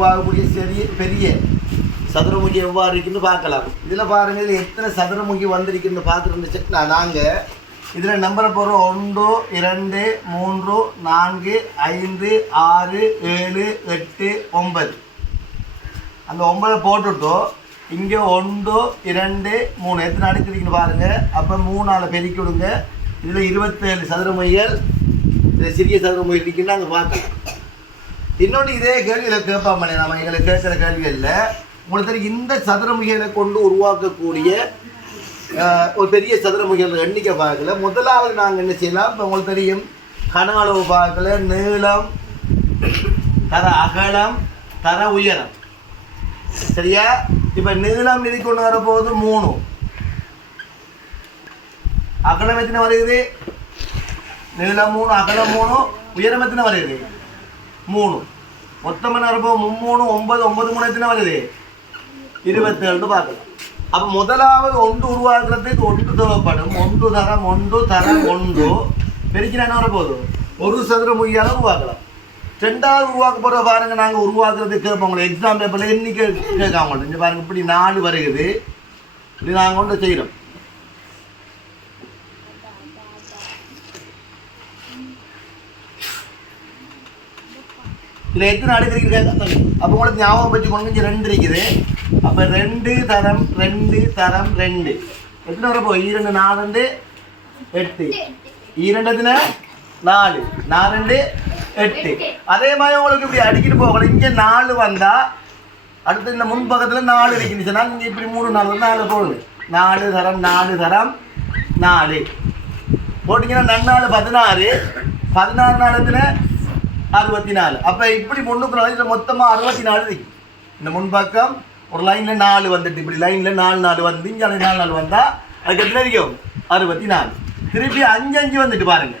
உருவாகக்கூடிய பெரிய பெரிய சதுரமுகி எவ்வாறு இருக்குன்னு பார்க்கலாம். இதில் பாருங்கள் இதில் எத்தனை சதுரமுகி வந்திருக்குன்னு பார்த்துட்டு செக்னா நாங்கள் இதில் நம்பர் போடுறோம். ஒன்று இரண்டு மூன்று நான்கு ஐந்து ஆறு ஏழு எட்டு ஒன்பது. அந்த ஒன்பதை போட்டுட்டோம் இங்கே ஒன்று இரண்டு மூணு. எத்தனை அடிச்சிருக்குன்னு பாருங்கள் அப்போ மூணால் பெருக்கி விடுங்க. இதில் இருபத்தேழு சதுரமுகிகள் இதில் சிறிய சதுரமுகி இருக்குன்னு நாங்கள் பார்க்கலாம். இன்னொன்று இதே கேள்வியில் கேட்பாமலே நம்ம எங்களை கேட்குற கேள்விகளில் உங்களுக்கு தெரியும் இந்த சதுரமுகைகளை கொண்டு உருவாக்கக்கூடிய ஒரு பெரிய சதுரமுகைகள் எண்ணிக்கை பார்க்கல. முதலாவது நாங்கள் என்ன செய்யலாம் இப்போ உங்களுக்கு தெரியும் கன அளவு பார்க்கல நீளம் தர அகலம் தர உயரம். சரியா? இப்போ நீளம் இது கொண்டு வரப்போகுது மூணு. அகலம் எத்தனை வருது நீளம் மூணு அகலம் மூணு உயரம் எத்தனை வருது மூணு. மொத்தம் என்ன மும்மூணு ஒன்பது ஒன்பது மூணு எத்தனை வருது? இருபத்தேழு பார்க்கலாம். அப்போ முதலாவது ஒன்று உருவாக்குறதுக்கு ஒன்று தேவைப்படும். ஒன்று தரம் ஒன்று தரம் ஒன்று. பெருக்கினா என்ன வரப்போகுது? ஒரு சதுர மொழியால் உருவாக்கலாம். ரெண்டாவது உருவாக்க போகிற பாருங்க நாங்கள் உருவாக்குறது கேட்போம் உங்களை. எக்ஸாம் பேப்பரில் எண்ணிக்கை கேட்காம மாட்டோம் இங்கே பாருங்கள் இப்படி நாலு வருகுது இப்படி நாங்கள் கொண்டு செய்கிறோம் இதில் எத்தனை அடுக்கு இருக்குது அப்போ உங்களுக்கு ஞாபகம் வச்சுக்கோங்க இங்கே ரெண்டு இருக்குது. அப்போ ரெண்டு தரம் ரெண்டு தரம் ரெண்டு. எத்தனை வரப்போ இரண்டு நாலு எட்டு. ஈரெண்டு நாலு. நாலு ரெண்டு எட்டு. அதே மாதிரி உங்களுக்கு இப்படி அடிக்கிட்டு போகணும் இங்கே நாலு வந்தால் அடுத்து இந்த முன்பக்கத்தில் நாலு இருக்குன்னு சொன்னால் இங்கே இப்படி மூணு நாலு நாலு போடுது நாலு தரம் நாலு தரம் நாலு. போட்டிங்கன்னா நன்னாலு பதினாறு. பதினாறு நாளத்தில் அறுபத்தி நாலு அப்போ இப்படி முன்னுக்கு இதில் மொத்தமாக அறுபத்தி நாலு இருக்கு. இந்த முன்பக்கம் ஒரு லைனில் நாலு வந்துட்டு இப்படி லைனில் நாலு நாலு வந்து இங்கே நாலு நாலு வந்தால் அதுக்கு எத்தனை இருக்கும் அறுபத்தி நாலு திருப்பி அஞ்சு அஞ்சு வந்துட்டு பாருங்க.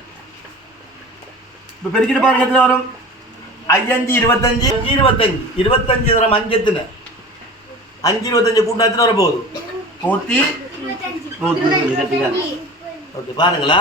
இப்போ பெருக்கிட்டு பாருங்க எத்தனை வரும்? ஐயஞ்சு இருபத்தஞ்சு அஞ்சு இருபத்தஞ்சு. இருபத்தஞ்சு தரம் அஞ்சு எத்தனை? அஞ்சு இருபத்தஞ்சு கூட்டினா எத்தனை வர போகுது நூற்றி நூற்றி ஓகே பாருங்களா.